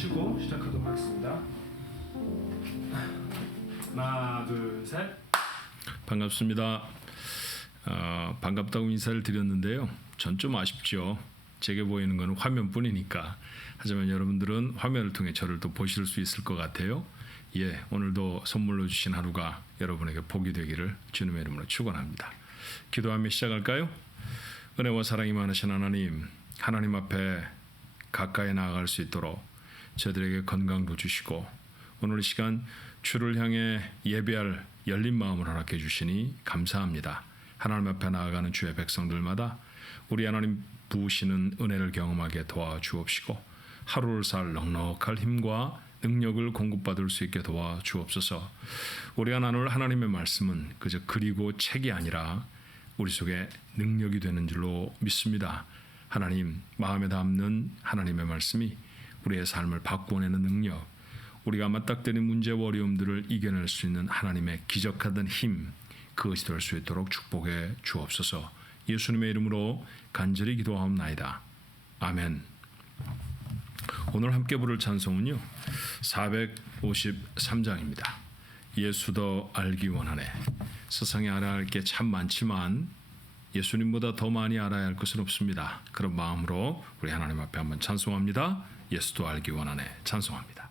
치고 시작하도록 하겠습니다. 하나, 둘, 셋. 반갑습니다. 반갑다고 인사를 드렸는데요. 전 좀 아쉽죠. 제게 보이는 것은 화면뿐이니까. 하지만 여러분들은 화면을 통해 저를 또 보실 수 있을 것 같아요. 예, 오늘도 선물로 주신 하루가 여러분에게 복이 되기를 주님의 이름으로 축원합니다. 기도하며 시작할까요? 은혜와 사랑이 많으신 하나님 앞에 가까이 나아갈 수 있도록 저들에게 건강도 주시고 오늘 이 시간 주를 향해 예배할 열린 마음을 허락해 주시니 감사합니다. 하나님 앞에 나아가는 주의 백성들마다 우리 하나님 부으시는 은혜를 경험하게 도와주옵시고 하루를 살 넉넉할 힘과 능력을 공급받을 수 있게 도와주옵소서. 우리가 나눌 하나님의 말씀은 그저 글이고 책이 아니라 우리 속에 능력이 되는 줄로 믿습니다. 하나님, 마음에 담는 하나님의 말씀이 우리의 삶을 바꾸어내는 능력, 우리가 맞닥뜨린 문제와 어려움들을 이겨낼 수 있는 하나님의 기적하던 힘, 그것이 될 수 있도록 축복해 주옵소서. 예수님의 이름으로 간절히 기도하옵나이다. 아멘. 오늘 함께 부를 찬송은요 453장입니다. 예수 더 알기 원하네. 세상에 알아야 할 게 참 많지만 예수님보다 더 많이 알아야 할 것은 없습니다. 그런 마음으로 우리 하나님 앞에 한번 찬송합니다. 예수 더 알기 원하네. 찬송합니다.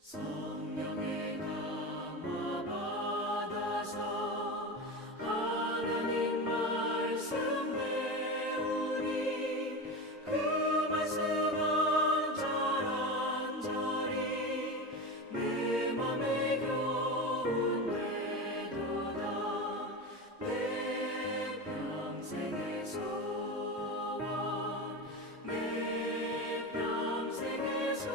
성령의 감화 받아서 하나님 말씀 배우니 그 말씀은 자란자리 내 맘에 교훈되도다. 내 평생의 소원, 내 평생의 소원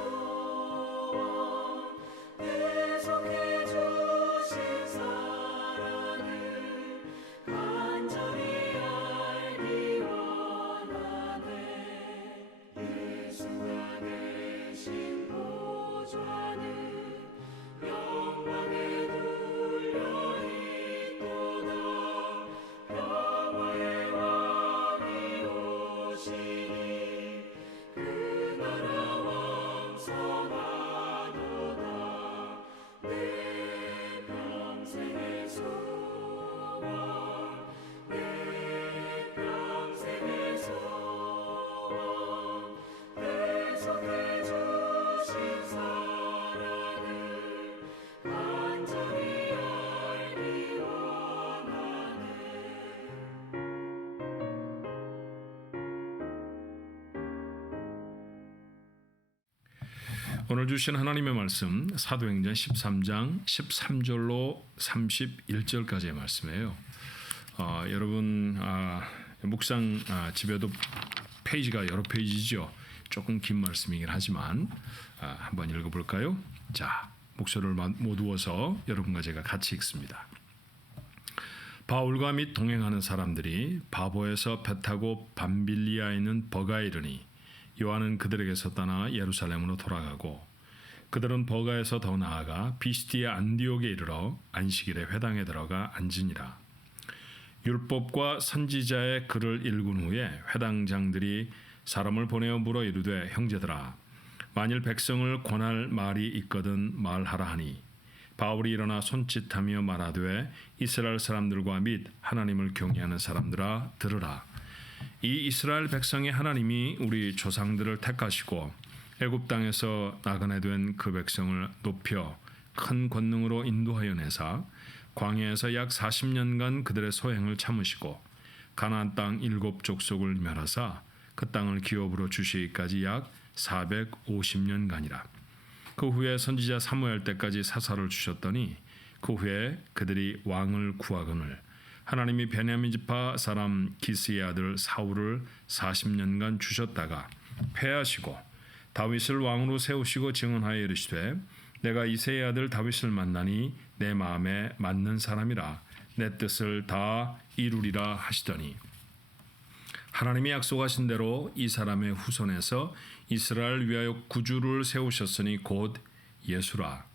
오늘 주신 하나님의 말씀 사도행전 13장 13절로 31절까지의 말씀이에요. 여러분 묵상 집에도 페이지가 여러 페이지죠. 조금 긴 말씀이긴 하지만 한번 읽어볼까요? 자, 목소리를 모두어서 여러분과 제가 같이 읽습니다. 바울과 및 동행하는 사람들이 바보에서 배 타고 밤빌리아에 있는 버가에 이르니 요한은 그들에게서 떠나 예루살렘으로 돌아가고 그들은 버가에서 더 나아가 비스디아 안디옥에 이르러 안식일에 회당에 들어가 앉으니라. 율법과 선지자의 글을 읽은 후에 회당장들이 사람을 보내어 물어 이르되 형제들아 만일 백성을 권할 말이 있거든 말하라 하니 바울이 일어나 손짓하며 말하되 이스라엘 사람들과 및 하나님을 경외하는 사람들아 들으라. 이 이스라엘 백성의 하나님이 우리 조상들을 택하시고 애굽 땅에서 나그네 된 그 백성을 높여 큰 권능으로 인도하여 내사 광야에서 약 40년간 그들의 소행을 참으시고 가나안 땅 7족속을 멸하사 그 땅을 기업으로 주시기까지 약 450년간이라. 그 후에 선지자 사무엘 때까지 사사를 주셨더니 그 후에 그들이 왕을 구하거늘 하나님이 베냐민 지파 사람 기스의 아들 사울을 40년간 주셨다가 패하시고 다윗을 왕으로 세우시고 증언하여 이르시되 내가 이새의 아들 다윗을 만나니 내 마음에 맞는 사람이라 내 뜻을 다 이루리라 하시더니 하나님이 약속하신 대로 이 사람의 후손에서 이스라엘 위하여 구주를 세우셨으니 곧 예수라.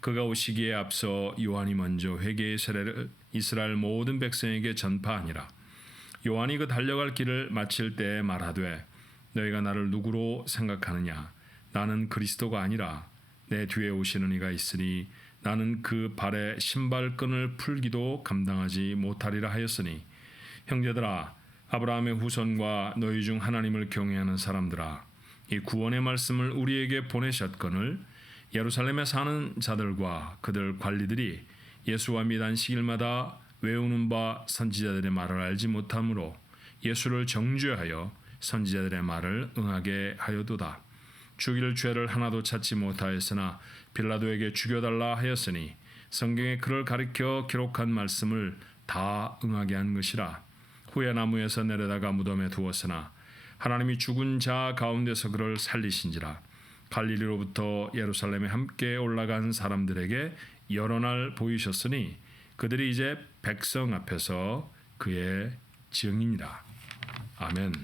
그가 오시기에 앞서 요한이 먼저 회개의 세례를 이스라엘 모든 백성에게 전파하니라. 요한이 그 달려갈 길을 마칠 때에 말하되 너희가 나를 누구로 생각하느냐? 나는 그리스도가 아니라 내 뒤에 오시는 이가 있으니 나는 그 발의 신발끈을 풀기도 감당하지 못하리라 하였으니 형제들아 아브라함의 후손과 너희 중 하나님을 경외하는 사람들아 이 구원의 말씀을 우리에게 보내셨거늘 예루살렘에 사는 자들과 그들 관리들이 예수와 및 안식일마다 외우는 바 선지자들의 말을 알지 못하므로 예수를 정죄하여 선지자들의 말을 응하게 하여도다. 죽일 죄를 하나도 찾지 못하였으나 빌라도에게 죽여달라 하였으니 성경에 그를 가리켜 기록한 말씀을 다 응하게 한 것이라. 후에 나무에서 내려다가 무덤에 두었으나 하나님이 죽은 자 가운데서 그를 살리신지라. 갈릴리로부터 예루살렘에 함께 올라간 사람들에게 여러 날 보이셨으니 그들이 이제 백성 앞에서 그의 증인이라. 아멘.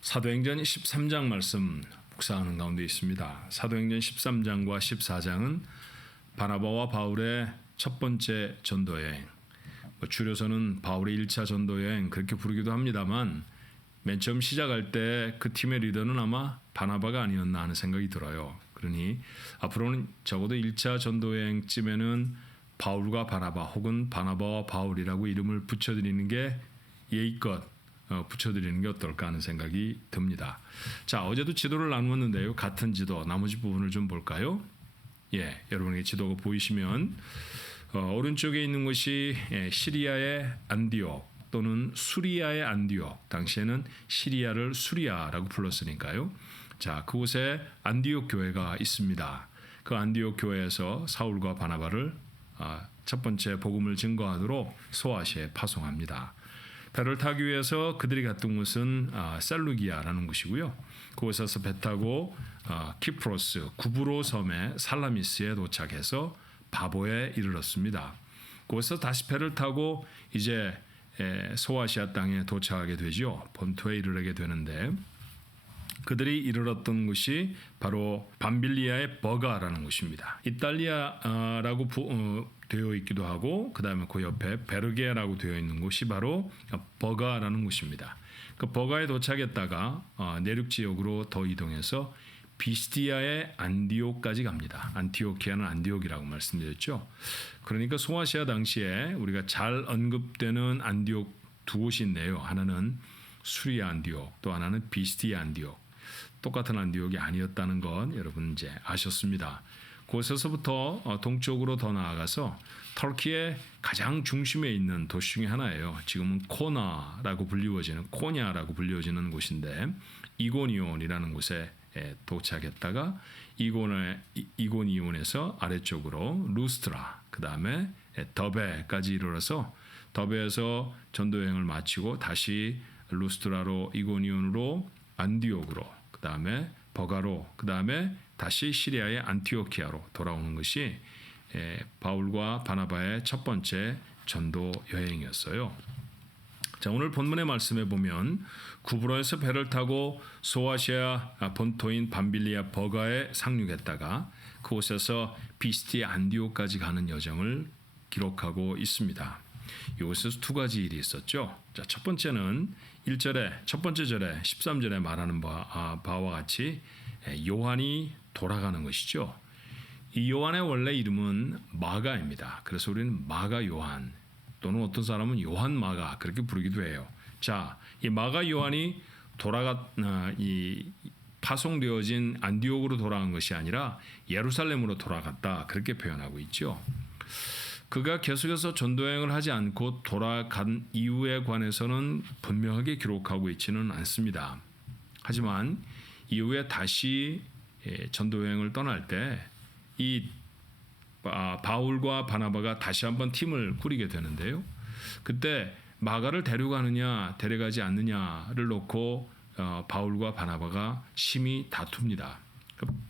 사도행전 13장 말씀 묵상하는 가운데 있습니다. 사도행전 13장과 14장은 바나바와 바울의 첫 번째 전도여행, 줄여서는 바울의 1차 전도여행 그렇게 부르기도 합니다만 맨 처음 시작할 때 그 팀의 리더는 아마 바나바가 아니었나 하는 생각이 들어요. 그러니 앞으로는 적어도 1차 전도여행쯤에는 바울과 바나바 혹은 바나바와 바울이라고 이름을 붙여드리는 게 예의껏 붙여드리는 게 어떨까 하는 생각이 듭니다. 자, 어제도 지도를 나누었는데요. 같은 지도 나머지 부분을 좀 볼까요? 예, 여러분에게 지도가 보이시면 오른쪽에 있는 것이 시리아의 안디옥 또는 수리아의 안디옥. 당시에는 시리아를 수리아라고 불렀으니까요. 자, 그곳에 안디옥 교회가 있습니다. 그 안디옥 교회에서 사울과 바나바를 첫 번째 복음을 증거하도록 소아시아에 파송합니다. 배를 타기 위해서 그들이 갔던 곳은 셀루기아라는 곳이고요. 그곳에서 배 타고 키프로스 구브로 섬의 살라미스에 도착해서 바보에 이르렀습니다. 그곳에서 다시 배를 타고 이제 소아시아 땅에 도착하게 되죠. 본토에 이르게 되는데 그들이 이르렀던 곳이 바로 밤빌리아의 버가라는 곳입니다. 이탈리아라고 되어 있기도 하고 그 다음에 그 옆에 베르게라고 되어 있는 곳이 바로 버가라는 곳입니다. 그 버가에 도착했다가 내륙 지역으로 더 이동해서 비스디아의 안디옥까지 갑니다. 안티오키아는 안디옥이라고 말씀드렸죠. 그러니까 소아시아 당시에 우리가 잘 언급되는 안디옥 두 곳이 있네요. 하나는 수리아 안디옥, 또 하나는 비스디아 안디옥. 똑같은 안디옥이 아니었다는 건 여러분 이제 아셨습니다. 그곳에서부터 동쪽으로 더 나아가서 터키의 가장 중심에 있는 도시 중에 하나예요. 지금은 코냐라고 불리워지는 곳인데 이고니온이라는 곳에 도착했다가 이고니온에서 아래쪽으로 루스트라, 그 다음에 더베까지 이르러서 더베에서 전도 여행을 마치고 다시 루스트라로 이고니온으로 안디옥으로, 그 다음에 버가로, 그 다음에 다시 시리아의 안티오키아로 돌아오는 것이 바울과 바나바의 첫 번째 전도 여행이었어요. 자, 오늘 본문의 말씀에 보면 구브로에서 배를 타고 소아시아 본토인 밤빌리아 버가에 상륙했다가 그곳에서 비스티아 안디옥까지 가는 여정을 기록하고 있습니다. 이곳에서 두 가지 일이 있었죠. 자, 첫 번째는 1절에 첫 번째 절에 13절에 말하는 바와 같이 요한이 돌아가는 것이죠. 이 요한의 원래 이름은 마가입니다. 그래서 우리는 마가 요한 또는 어떤 사람은 요한 마가 그렇게 부르기도 해요. 자, 이 마가 요한이 이 파송되어진 안디옥으로 돌아간 것이 아니라 예루살렘으로 돌아갔다, 그렇게 표현하고 있죠. 그가 계속해서 전도여행을 하지 않고 돌아간 이유에 관해서는 분명하게 기록하고 있지는 않습니다. 하지만 이후에 다시 전도여행을 떠날 때 이 바울과 바나바가 다시 한번 팀을 꾸리게 되는데요. 그때 마가를 데려가느냐 데려가지 않느냐를 놓고 바울과 바나바가 심히 다툽니다.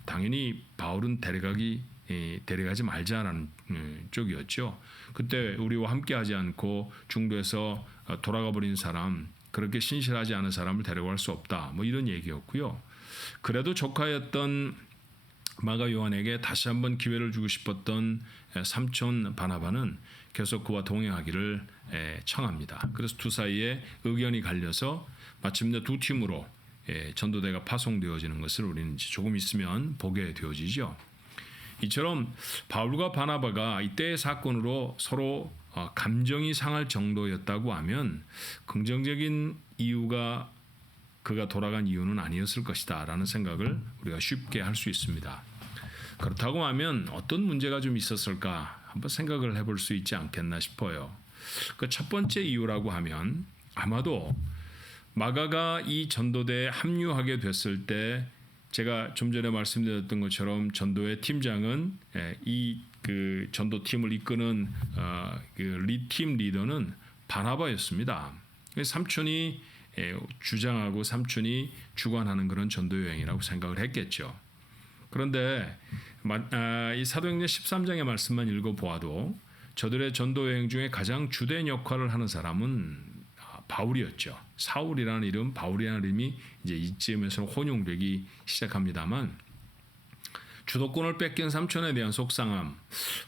당연히 바울은 데려가지 말자라는 쪽이었죠. 그때 우리와 함께하지 않고 중도에서 돌아가 버린 사람, 그렇게 신실하지 않은 사람을 데려갈 수 없다, 뭐 이런 얘기였고요. 그래도 조카였던 마가 요한에게 다시 한번 기회를 주고 싶었던 삼촌 바나바는 계속 그와 동행하기를 청합니다. 그래서 두 사이에 의견이 갈려서 마침내 두 팀으로 전도대가 파송되어지는 것을 우리는 조금 있으면 보게 되어지죠. 이처럼 바울과 바나바가 이때의 사건으로 서로 감정이 상할 정도였다고 하면 긍정적인 이유가 그가 돌아간 이유는 아니었을 것이다 라는 생각을 우리가 쉽게 할 수 있습니다. 그렇다고 하면 어떤 문제가 좀 있었을까 한번 생각을 해볼 수 있지 않겠나 싶어요. 그 첫 번째 이유라고 하면 아마도 마가가 이 전도대에 합류하게 됐을 때 제가 좀 전에 말씀드렸던 것처럼 전도의 팀장은 그 전도팀을 이끄는 팀 리더는 바나바였습니다. 삼촌이 주장하고 삼촌이 주관하는 그런 전도 여행이라고 생각을 했겠죠. 그런데 이 사도행전 13장의 말씀만 읽어보아도 저들의 전도 여행 중에 가장 주된 역할을 하는 사람은 바울이었죠. 사울이라는 이름, 바울이라는 이름이 이제 이쯤에서 혼용되기 시작합니다만 주도권을 뺏긴 삼촌에 대한 속상함,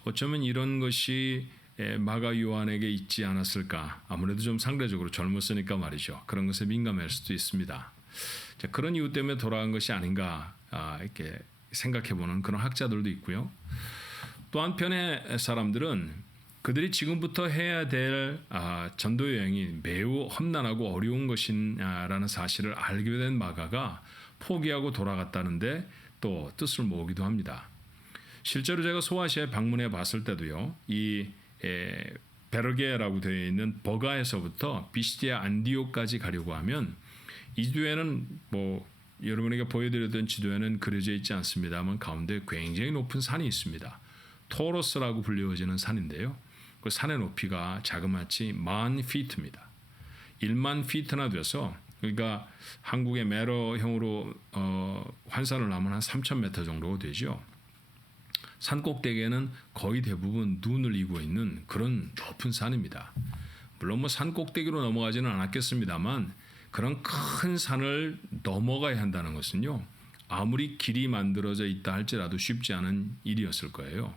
어쩌면 이런 것이 마가 요한에게 있지 않았을까. 아무래도 좀 상대적으로 젊었으니까 말이죠. 그런 것에 민감할 수도 있습니다. 자, 그런 이유 때문에 돌아간 것이 아닌가 이렇게 생각해보는 그런 학자들도 있고요. 또 한편의 사람들은 그들이 지금부터 해야 될 전도 여행이 매우 험난하고 어려운 것이라는 사실을 알게 된 마가가 포기하고 돌아갔다는데 또 뜻을 모으기도 합니다. 실제로 제가 소아시아에 방문해 봤을 때도요, 이 베르게라고 되어 있는 버가에서부터 비스티아 안디옥까지 가려고 하면 이 지도에는 뭐 여러분에게 보여드렸던 지도에는 그려져 있지 않습니다만 가운데 굉장히 높은 산이 있습니다. 토로스라고 불리워지는 산인데요. 그 산의 높이가 자그마치 10,000피트입니다. 1만 피트나 돼서 그러니까 한국의 메러형으로 환산을 하면 한 3,000m 정도 되죠. 산 꼭대기에는 거의 대부분 눈을 이고 있는 그런 높은 산입니다. 물론 뭐 산 꼭대기로 넘어가지는 않았겠습니다만 그런 큰 산을 넘어가야 한다는 것은요, 아무리 길이 만들어져 있다 할지라도 쉽지 않은 일이었을 거예요.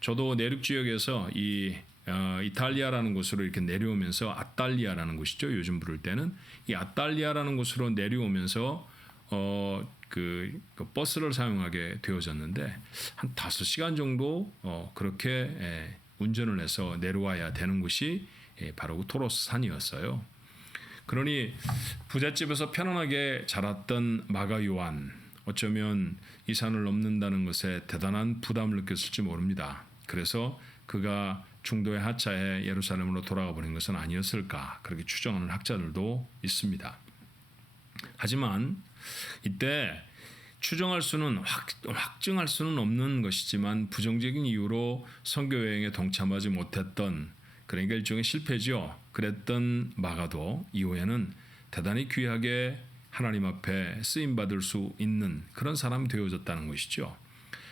저도 내륙 지역에서 이탈리아라는 곳으로 이렇게 내려오면서 아탈리아라는 곳이죠. 요즘 부를 때는 이 아탈리아라는 곳으로 내려오면서 그 버스를 사용하게 되어졌는데 한 5시간 정도 그렇게 운전을 해서 내려와야 되는 곳이 바로 그 토로스 산이었어요. 그러니 부잣집에서 편안하게 자랐던 마가 요한, 어쩌면 이 산을 넘는다는 것에 대단한 부담을 느꼈을지 모릅니다. 그래서 그가 중도의 하차에 예루살렘으로 돌아가 버린 것은 아니었을까, 그렇게 추정하는 학자들도 있습니다. 하지만 이때 확증할 수는 없는 것이지만 부정적인 이유로 선교 여행에 동참하지 못했던, 그러니까 일종의 실패죠. 그랬던 마가도 이후에는 대단히 귀하게 하나님 앞에 쓰임 받을 수 있는 그런 사람이 되어졌다는 것이죠.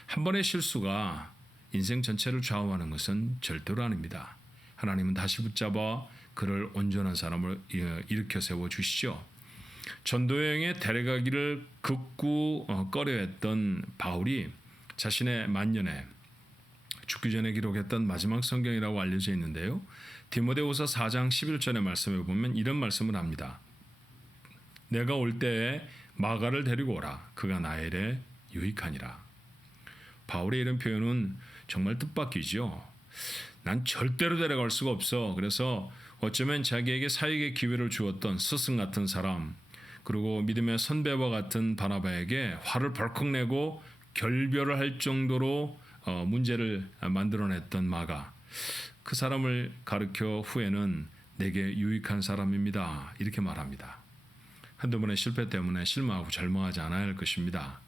한 번의 실수가 인생 전체를 좌우하는 것은 절대로 아닙니다. 하나님은 다시 붙잡아 그를 온전한 사람을 일으켜 세워 주시죠. 전도 여행에 데려가기를 극구 꺼려했던 바울이 자신의 만년에 죽기 전에 기록했던 마지막 성경이라고 알려져 있는데요. 디모데후서 4장 11절의 말씀에 보면 이런 말씀을 합니다. 내가 올 때에 마가를 데리고 오라. 그가 나의 일에 유익하니라. 바울의 이런 표현은 정말 뜻밖이죠. 난 절대로 데려갈 수가 없어. 그래서 어쩌면 자기에게 사역의 기회를 주었던 스승 같은 사람, 그리고 믿음의 선배와 같은 바나바에게 화를 벌컥 내고 결별을 할 정도로 문제를 만들어냈던 마가, 그 사람을 가르쳐 후에는 내게 유익한 사람입니다. 이렇게 말합니다. 한두 번의 실패 때문에 실망하고 절망하지 않아야 할 것입니다.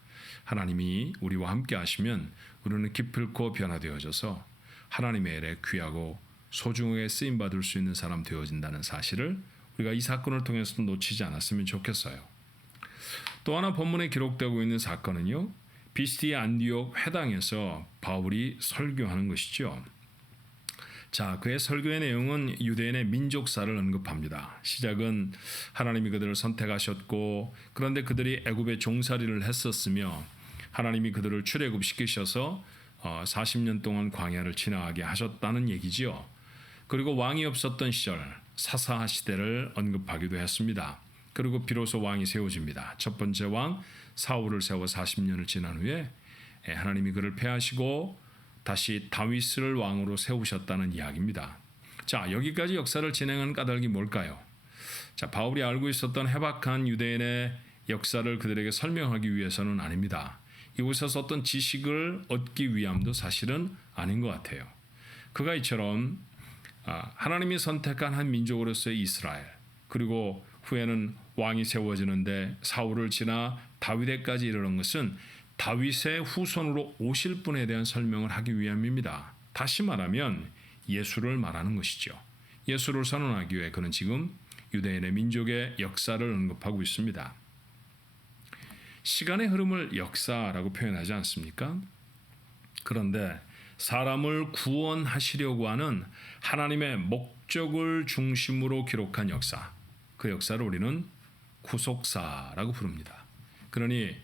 하나님이 우리와 함께 하시면 우리는 기필코 변화되어져서 하나님의 일에 귀하고 소중하게 쓰임받을 수 있는 사람 되어진다는 사실을 우리가 이 사건을 통해서 놓치지 않았으면 좋겠어요. 또 하나 본문에 기록되고 있는 사건은요, 비스티아 안디옥 회당에서 바울이 설교하는 것이죠. 자, 그의 설교의 내용은 유대인의 민족사를 언급합니다. 시작은 하나님이 그들을 선택하셨고, 그런데 그들이 애굽에 종살이를 했었으며 하나님이 그들을 출애굽시키셔서 40년 동안 광야를 지나가게 하셨다는 얘기지요. 그리고 왕이 없었던 시절 사사 시대를 언급하기도 했습니다. 그리고 비로소 왕이 세워집니다. 첫 번째 왕 사울을 세워 40년을 지난 후에 하나님이 그를 패하시고 다시 다윗을 왕으로 세우셨다는 이야기입니다. 자, 여기까지 역사를 진행한 까닭이 뭘까요? 자, 바울이 알고 있었던 해박한 유대인의 역사를 그들에게 설명하기 위해서는 아닙니다. 이곳에서 어떤 지식을 얻기 위함도 사실은 아닌 것 같아요. 그가 이처럼 하나님이 선택한 한 민족으로서의 이스라엘, 그리고 후에는 왕이 세워지는데 사울을 지나 다윗에까지 이르는 것은 다윗의 후손으로 오실 분에 대한 설명을 하기 위함입니다. 다시 말하면 예수를 말하는 것이죠. 예수를 선언하기 위해 그는 지금 유대인의 민족의 역사를 언급하고 있습니다. 시간의 흐름을 역사라고 표현하지 않습니까? 그런데 사람을 구원하시려고 하는 하나님의 목적을 중심으로 기록한 역사, 그 역사를 우리는 구속사라고 부릅니다. 그러니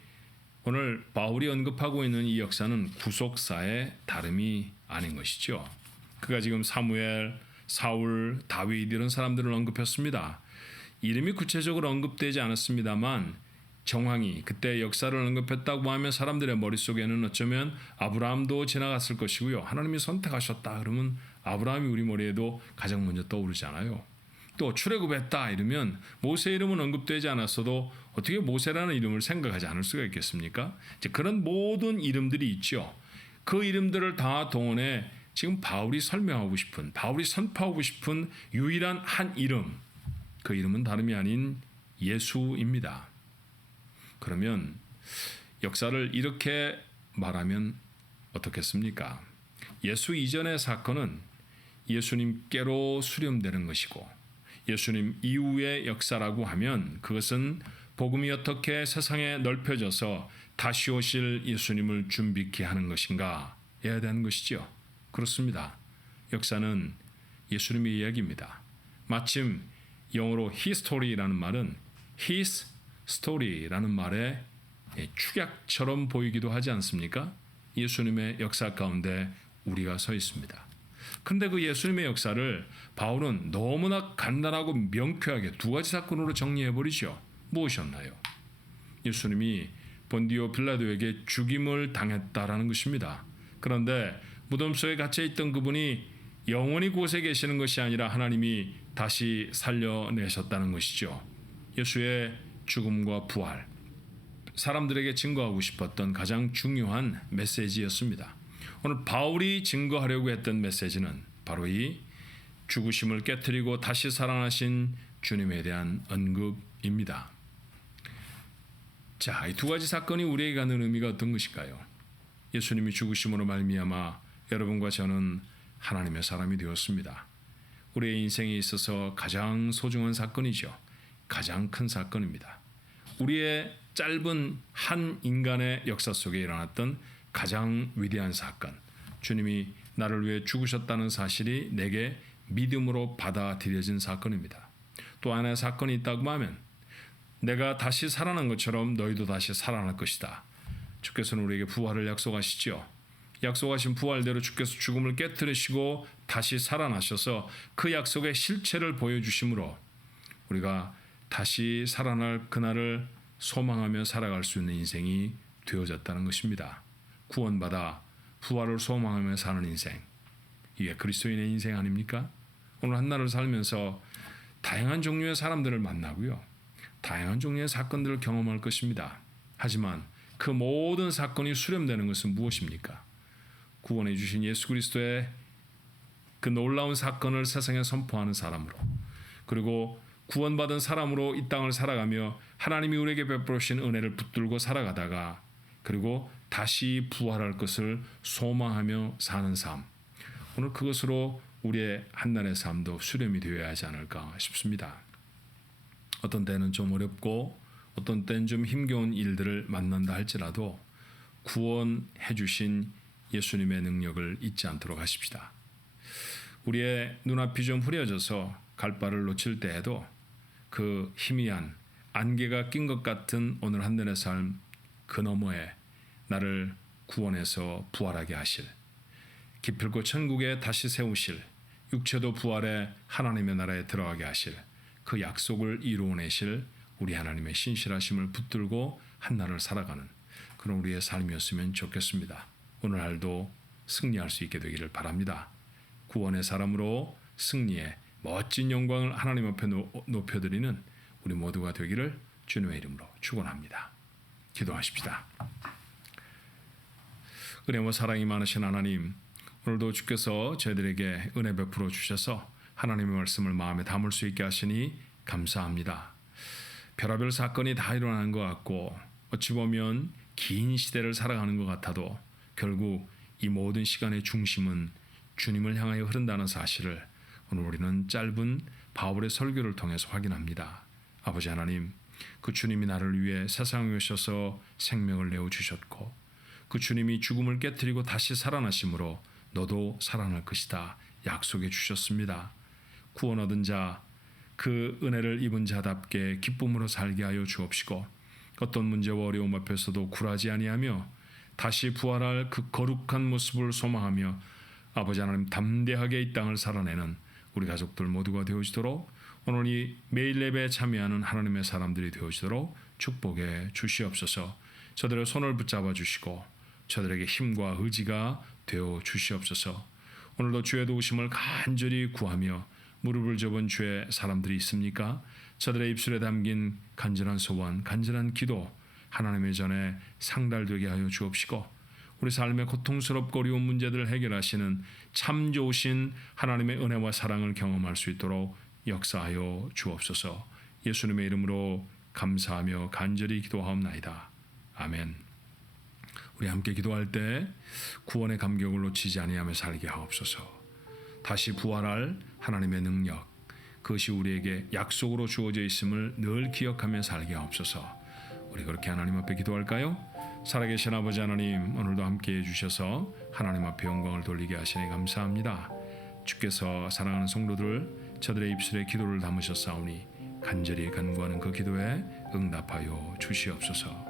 오늘 바울이 언급하고 있는 이 역사는 구속사의 다름이 아닌 것이죠. 그가 지금 사무엘, 사울, 다윗 이런 사람들을 언급했습니다. 이름이 구체적으로 언급되지 않았습니다만 정황이 그때 역사를 언급했다고 하면 사람들의 머릿속에는 어쩌면 아브라함도 지나갔을 것이고요. 하나님이 선택하셨다 그러면 아브라함이 우리 머리에도 가장 먼저 떠오르잖아요. 또 출애굽했다 이러면 모세 이름은 언급되지 않았어도 어떻게 모세라는 이름을 생각하지 않을 수가 있겠습니까? 이제 그런 모든 이름들이 있죠. 그 이름들을 다 동원해 지금 바울이 설명하고 싶은, 바울이 선포하고 싶은 유일한 한 이름, 그 이름은 다름이 아닌 예수입니다. 그러면 역사를 이렇게 말하면 어떻겠습니까? 예수 이전의 사건은 예수님께로 수렴되는 것이고, 예수님 이후의 역사라고 하면 그것은 복음이 어떻게 세상에 넓혀져서 다시 오실 예수님을 준비케 하는 것인가에 대한 것이죠. 그렇습니다. 역사는 예수님의 이야기입니다. 마침 영어로 history라는 말은 his story라는 말의 축약처럼 보이기도 하지 않습니까? 예수님의 역사 가운데 우리가 서 있습니다. 그런데 그 예수님의 역사를 바울은 너무나 간단하고 명쾌하게 두 가지 사건으로 정리해버리죠. 무엇이었나요? 예수님이 본디오 빌라도에게 죽임을 당했다라는 것입니다. 그런데 무덤 속에 갇혀있던 그분이 영원히 그곳에 계시는 것이 아니라 하나님이 다시 살려내셨다는 것이죠. 예수의 죽음과 부활, 사람들에게 증거하고 싶었던 가장 중요한 메시지였습니다. 오늘 바울이 증거하려고 했던 메시지는 바로 이 죽으심을 깨트리고 다시 살아나신 주님에 대한 언급입니다. 자, 이 두 가지 사건이 우리에게 갖는 의미가 어떤 것일까요? 예수님이 죽으심으로 말미암아 여러분과 저는 하나님의 사람이 되었습니다. 우리의 인생에 있어서 가장 소중한 사건이죠. 가장 큰 사건입니다. 우리의 짧은 한 인간의 역사 속에 일어났던 가장 위대한 사건. 주님이 나를 위해 죽으셨다는 사실이 내게 믿음으로 받아들여진 사건입니다. 또 하나의 사건이 있다고 하면 내가 다시 살아난 것처럼 너희도 다시 살아날 것이다. 주께서는 우리에게 부활을 약속하시죠. 약속하신 부활대로 주께서 죽음을 깨뜨리시고 다시 살아나셔서 그 약속의 실체를 보여주심으로 우리가 다시 살아날 그날을 소망하며 살아갈 수 있는 인생이 되어졌다는 것입니다. 구원받아 부활을 소망하며 사는 인생, 이게 그리스도인의 인생 아닙니까? 오늘 한날을 살면서 다양한 종류의 사람들을 만나고요, 다양한 종류의 사건들을 경험할 것입니다. 하지만 그 모든 사건이 수렴되는 것은 무엇입니까? 구원해 주신 예수 그리스도의 그 놀라운 사건을 세상에 선포하는 사람으로, 그리고 구원받은 사람으로 이 땅을 살아가며 하나님이 우리에게 베풀으신 은혜를 붙들고 살아가다가 그리고 다시 부활할 것을 소망하며 사는 삶, 오늘 그것으로 우리의 한날의 삶도 수렴이 되어야 하지 않을까 싶습니다. 어떤 때는 좀 어렵고 어떤 때는 좀 힘겨운 일들을 만난다 할지라도 구원해 주신 예수님의 능력을 잊지 않도록 하십시다. 우리의 눈앞이 좀 흐려져서 갈 바를 놓칠 때에도 그 희미한 안개가 낀 것 같은 오늘 한날의 삶 그 너머에 나를 구원해서 부활하게 하실, 기필코 천국에 다시 세우실, 육체도 부활해 하나님의 나라에 들어가게 하실 그 약속을 이루어내실 우리 하나님의 신실하심을 붙들고 한날을 살아가는 그런 우리의 삶이었으면 좋겠습니다. 오늘 하루도 승리할 수 있게 되기를 바랍니다. 구원의 사람으로 승리의 멋진 영광을 하나님 앞에 높여드리는 우리 모두가 되기를 주님의 이름으로 축원합니다. 기도하십시다. 은혜와 사랑이 많으신 하나님, 오늘도 주께서 저희들에게 은혜 베풀어 주셔서 하나님의 말씀을 마음에 담을 수 있게 하시니 감사합니다. 별하별 사건이 다 일어나는 것 같고 어찌 보면 긴 시대를 살아가는 것 같아도 결국 이 모든 시간의 중심은 주님을 향하여 흐른다는 사실을 오늘 우리는 짧은 바울의 설교를 통해서 확인합니다. 아버지 하나님, 그 주님이 나를 위해 세상에 오셔서 생명을 내어주셨고 그 주님이 죽음을 깨뜨리고 다시 살아나심으로 너도 살아날 것이다 약속해 주셨습니다. 구원 얻은 자, 그 은혜를 입은 자답게 기쁨으로 살게 하여 주옵시고 어떤 문제와 어려움 앞에서도 굴하지 아니하며 다시 부활할 그 거룩한 모습을 소망하며 아버지 하나님 담대하게 이 땅을 살아내는 우리 가족들 모두가 되어지도록 오늘 이 매일 예배에 참여하는 하나님의 사람들이 되어지도록 축복해 주시옵소서. 저들의 손을 붙잡아 주시고 저들에게 힘과 의지가 되어 주시옵소서. 오늘도 주의 도우심을 간절히 구하며 무릎을 접은 주의 사람들이 있습니까? 저들의 입술에 담긴 간절한 소원, 간절한 기도 하나님의 전에 상달되게 하여 주옵시고 우리 삶의 고통스럽고 어려운 문제들을 해결하시는 참 좋으신 하나님의 은혜와 사랑을 경험할 수 있도록 역사하여 주옵소서. 예수님의 이름으로 감사하며 간절히 기도하옵나이다. 아멘. 우리 함께 기도할 때 구원의 감격을 놓치지 아니하며 살게 하옵소서. 다시 부활할 하나님의 능력, 그것이 우리에게 약속으로 주어져 있음을 늘 기억하며 살게 하옵소서. 우리 그렇게 하나님 앞에 기도할까요? 살아계신 아버지 하나님, 오늘도 함께해 주셔서 하나님 앞에 영광을 돌리게 하시니 감사합니다. 주께서 사랑하는 성도들 저들의 입술에 기도를 담으셨사오니 간절히 간구하는 그 기도에 응답하여 주시옵소서.